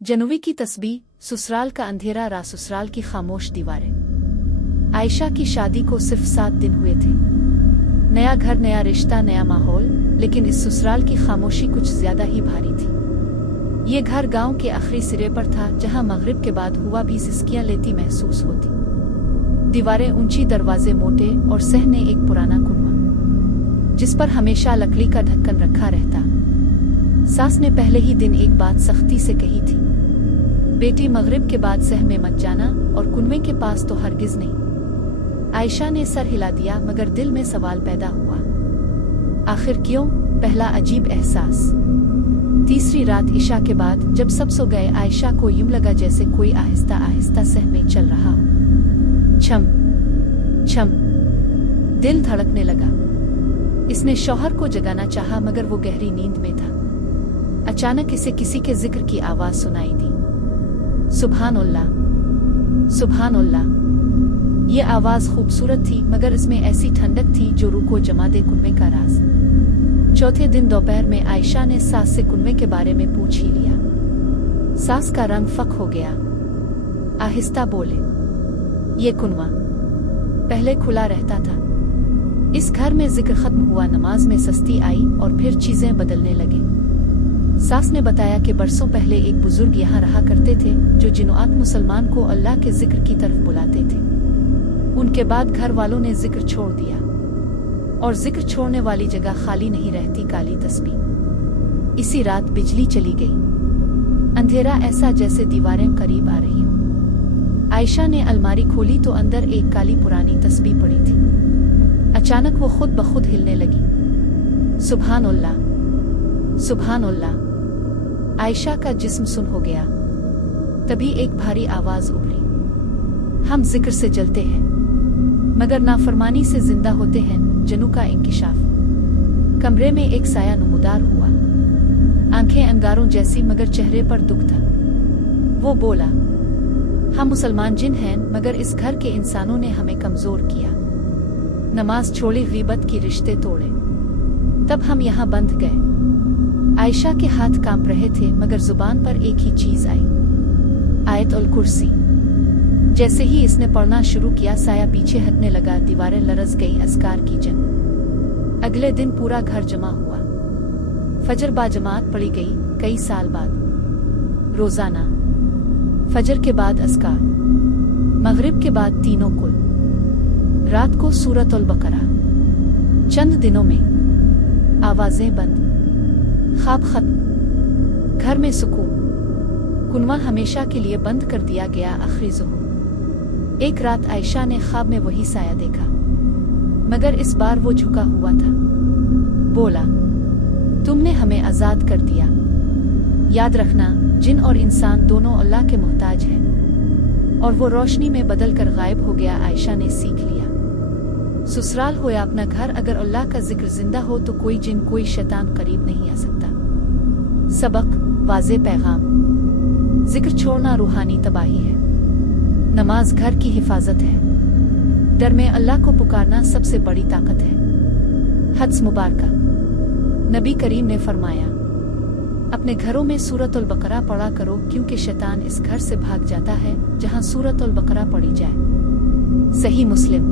जनवी की तस्बीह, ससुराल का अंधेरा रा ससुराल की खामोश दीवारें। आयशा की शादी को सिर्फ 7 दिन हुए थे। नया घर, नया रिश्ता, नया माहौल, लेकिन इस ससुराल की खामोशी कुछ ज्यादा ही भारी थी। ये घर गांव के आखिरी सिरे पर था, जहां मगरिब के बाद हुआ भी सिसकियां लेती महसूस होती। दीवारें ऊंची, दरवाजे मोटे और सहने एक पुराना कुनवा जिस पर हमेशा लकड़ी का ढक्कन रखा रहता। सास ने पहले ही दिन एक बात सख्ती से कही थी, बेटी मगरिब के बाद सह में मत जाना, और कुनवे के पास तो हरगिज नहीं। आयशा ने सर हिला दिया, मगर दिल में सवाल पैदा हुआ, आखिर क्यों? पहला अजीब एहसास। तीसरी रात इशा के बाद जब सब सो गए, आयशा को यूं लगा जैसे कोई आहिस्ता आहिस्ता सह में चल रहा हो। छम छम, दिल धड़कने लगा। इसने शौहर को जगाना चाहा, मगर वो गहरी नींद में था। अचानक इसे किसी के जिक्र की आवाज सुनाई दी, सुभान अल्लाह, सुभान अल्लाह। ये आवाज खूबसूरत थी, मगर इसमें ऐसी ठंडक थी जो रूह को जमा दे। कुनवे का राज। चौथे दिन दोपहर में आयशा ने सास से कुनवे के बारे में पूछ ही लिया। सास का रंग फक हो गया, आहिस्ता बोले, ये कुनवा पहले खुला रहता था। इस घर में जिक्र खत्म हुआ, नमाज में सस्ती आई और फिर चीजें बदलने लगे। सास ने बताया कि बरसों पहले एक बुजुर्ग यहाँ रहा करते थे, जो जिन्नुआत मुसलमान को अल्लाह के जिक्र की तरफ बुलाते थे। उनके बाद घर वालों ने जिक्र छोड़ दिया, और जिक्र छोड़ने वाली जगह खाली नहीं रहती। काली तस्बीह। इसी रात बिजली चली गई। अंधेरा ऐसा जैसे दीवारें करीब आ रही हो। आयशा ने अलमारी खोली तो अंदर एक काली पुरानी तस्बीह पड़ी थी। अचानक वो खुद ब खुद हिलने लगी। सुभान अल्लाह, सुभान अल्लाह। आयशा का जिस्म सुन हो गया। तभी एक भारी आवाज उभरी, हम जिक्र से जलते हैं, मगर नाफरमानी से जिंदा होते हैं। जनू का इंकिशाफ। कमरे में एक साया नुमुदार हुआ, आंखें अंगारों जैसी, मगर चेहरे पर दुख था। वो बोला, हम मुसलमान जिन हैं, मगर इस घर के इंसानों ने हमें कमजोर किया। नमाज छोड़ी, गीबत की रिश्ते तोड़े, तब हम यहाँ बंध गए। आयशा के हाथ कांप रहे थे, मगर जुबान पर एक ही चीज आई, आयत अल कुर्सी। जैसे ही इसने पढ़ना शुरू किया, साया पीछे हटने लगा, दीवारें लरज गई। अस्कार की जंग। अगले दिन पूरा घर जमा हुआ। फजर बाजमात पढ़ी गई, कई साल बाद। रोजाना फजर के बाद अस्कार, मगरिब के बाद तीनों कुल, रात को सूरत अल बकरा। चंद दिनों में आवाजें बंद, ख्वाब खत्म, घर में सुकून। कुनवा हमेशा के लिए बंद कर दिया गया। आखिरी ज़ुहर। एक रात आयशा ने ख्वाब में वही साया देखा, मगर इस बार वो झुका हुआ था। बोला, तुमने हमें आजाद कर दिया। याद रखना, जिन और इंसान दोनों अल्लाह के मोहताज हैं। और वो रोशनी में बदल कर गायब हो गया। आयशा ने सीख लिया, ससुराल हो या अपना घर, अगर अल्लाह का जिक्र जिंदा हो तो कोई जिन, कोई शैतान करीब नहीं आ सकता। सबक, वाज़े पैगाम। जिक्र छोड़ना रूहानी तबाही है। नमाज घर की हिफाजत है। डर में अल्लाह को पुकारना सबसे बड़ी ताकत है। हज मुबारका। नबी करीम ने फरमाया, अपने घरों में सूरत अल बकरा पढ़ा करो, क्योंकि शैतान इस घर से भाग जाता है जहां सूरत अल बकरा पढ़ी जाए। सही मुस्लिम।